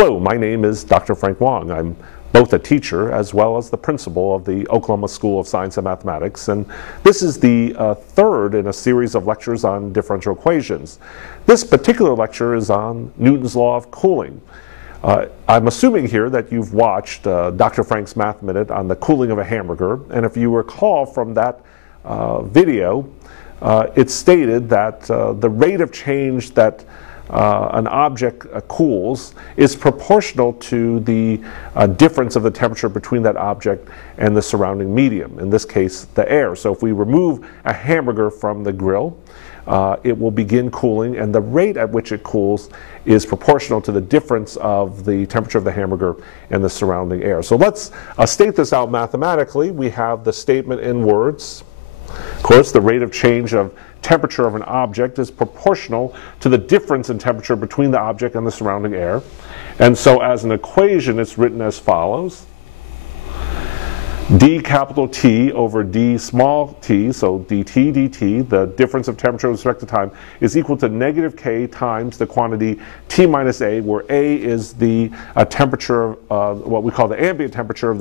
Hello, my name is Dr. Frank Wang. I'm both a teacher as well as the principal of the Oklahoma School of Science and Mathematics, and this is the third in a series of lectures on differential equations. This particular lecture is on Newton's law of cooling. I'm assuming here that you've watched Dr. Frank's Math Minute on the cooling of a hamburger, and if you recall from that video, it stated that the rate of change that an object cools is proportional to the difference of the temperature between that object and the surrounding medium, in this case the air. So if we remove a hamburger from the grill, it will begin cooling, and the rate at which it cools is proportional to the difference of the temperature of the hamburger and the surrounding air. So let's state this out mathematically. We have the statement in words. Of course, the rate of change of temperature of an object is proportional to the difference in temperature between the object and the surrounding air. And so as an equation, it's written as follows. D capital T over D small t, so dt dt, the difference of temperature with respect to time, is equal to negative K times the quantity T minus A, where A is the temperature, what we call the ambient temperature of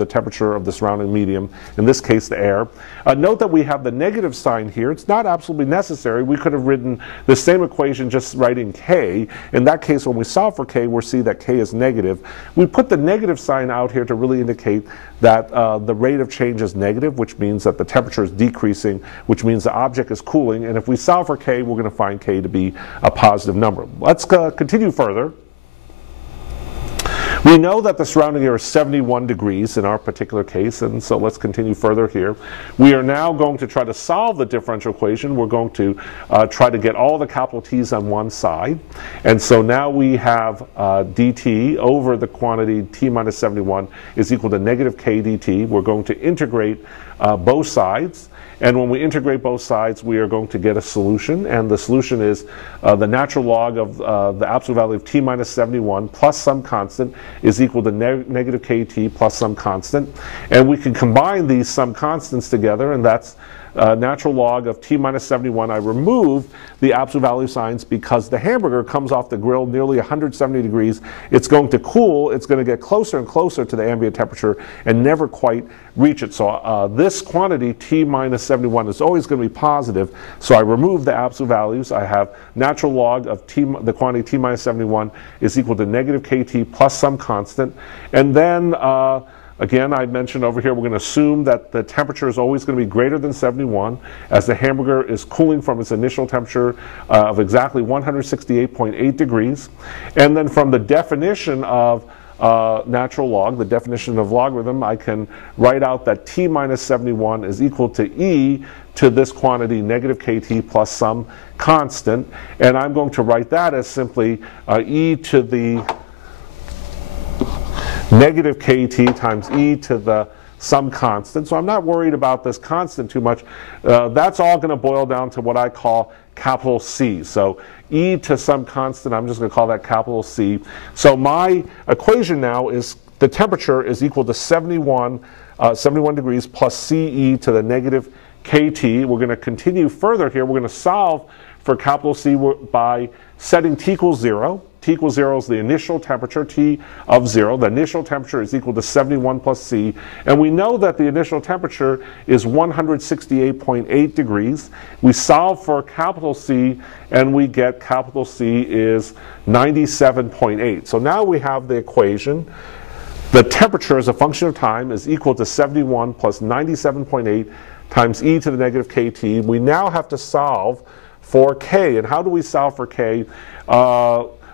the surrounding medium, in this case the air. Note that we have the negative sign here. It's not absolutely necessary. We could have written the same equation just writing K. In that case, when we solve for K, we'll see that K is negative. We put the negative sign out here to really indicate that the rate of change is negative, which means that the temperature is decreasing, which means the object is cooling. And if we solve for K, we're going to find K to be a positive number. Let's continue further. We know that the surrounding air is 71 degrees in our particular case, and so let's continue further here. We are now going to try to solve the differential equation. We're going to try to get all the capital T's on one side. And so now we have dt over the quantity T minus 71 is equal to negative K dt. We're going to integrate both sides. And when we integrate both sides, we are going to get a solution. And the solution is the natural log of the absolute value of T minus 71 plus some constant is equal to negative KT plus some constant. And we can combine these some constants together, and that's natural log of T minus 71. I remove the absolute value signs because the hamburger comes off the grill nearly 170 degrees. It's going to cool. It's going to get closer and closer to the ambient temperature and never quite reach it. So this quantity, T minus 71, is always going to be positive. So I remove the absolute values. I have natural log of the quantity T minus 71 is equal to negative KT plus some constant. And then again, I mentioned over here, we're going to assume that the temperature is always going to be greater than 71 as the hamburger is cooling from its initial temperature of exactly 168.8 degrees. And then from the definition of natural log, the definition of logarithm, I can write out that T minus 71 is equal to E to this quantity, negative KT plus some constant. And I'm going to write that as simply E to the negative KT times E to the some constant. So I'm not worried about this constant too much. That's all going to boil down to what I call capital C. So E to some constant, I'm just going to call that capital C. So my equation now is the temperature is equal to 71 degrees plus CE to the negative KT. We're going to continue further here. We're going to solve for capital C by setting T equals 0. T equals 0 is the initial temperature, T of 0. The initial temperature is equal to 71 plus C. And we know that the initial temperature is 168.8 degrees. We solve for capital C, and we get capital C is 97.8. So now we have the equation. The temperature as a function of time is equal to 71 plus 97.8 times E to the negative KT. We now have to solve for K. And how do we solve for K?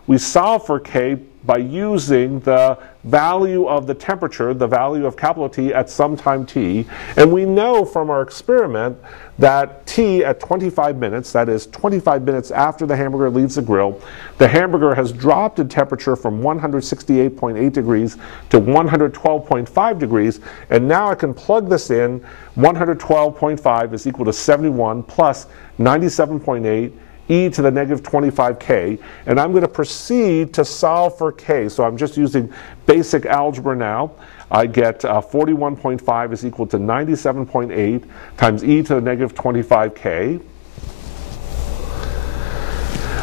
We solve for K by using the value of the temperature, the value of capital T at some time t. And we know from our experiment that t at 25 minutes, that is 25 minutes after the hamburger leaves the grill, the hamburger has dropped in temperature from 168.8 degrees to 112.5 degrees. And now I can plug this in. 112.5 is equal to 71 plus 97.8 e to the negative 25k, and I'm going to proceed to solve for k. So I'm just using basic algebra now. I get 41.5 is equal to 97.8 times e to the negative 25k.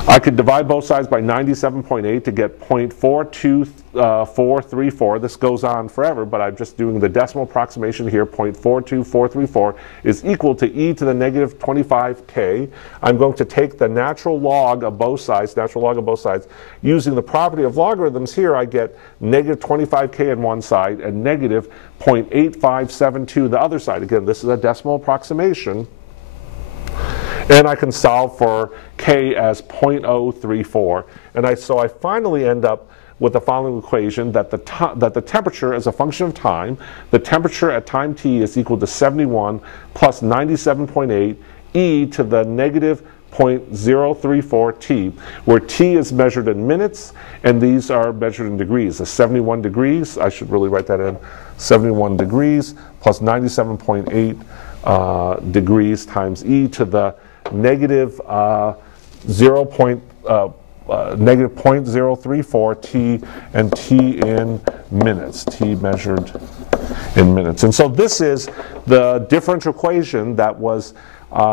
I could divide both sides by 97.8 to get 0.42434. This goes on forever, but I'm just doing the decimal approximation here. 0.42434 is equal to e to the negative 25k. I'm going to take the natural log of both sides, Using the property of logarithms here, I get negative 25k on one side and negative 0.8572 the other side. Again, this is a decimal approximation. And I can solve for k as 0.034. And so I finally end up with the following equation that the temperature is a function of time. The temperature at time t is equal to 71 plus 97.8 e to the negative 0.034 t, where t is measured in minutes and these are measured in degrees. The 71 degrees, I should really write that in, 71 degrees plus 97.8 degrees times e to the negative 0.034 t, and t in minutes, t measured in minutes. And so this is the differential equation that was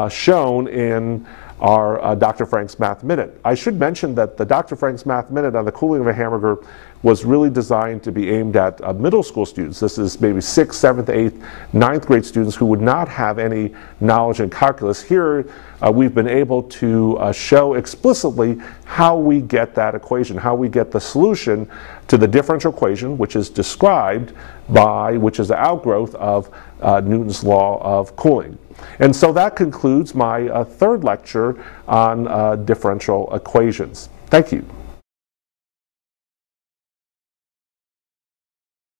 shown in our Dr. Frank's Math Minute. I should mention that the Dr. Frank's Math Minute on the cooling of a hamburger was really designed to be aimed at middle school students. This is maybe 6th, 7th, 8th, 9th grade students who would not have any knowledge in calculus. Here we've been able to show explicitly how we get that equation, how we get the solution to the differential equation, which is described by, which is the outgrowth of Newton's law of cooling. And so that concludes my third lecture on differential equations. Thank you.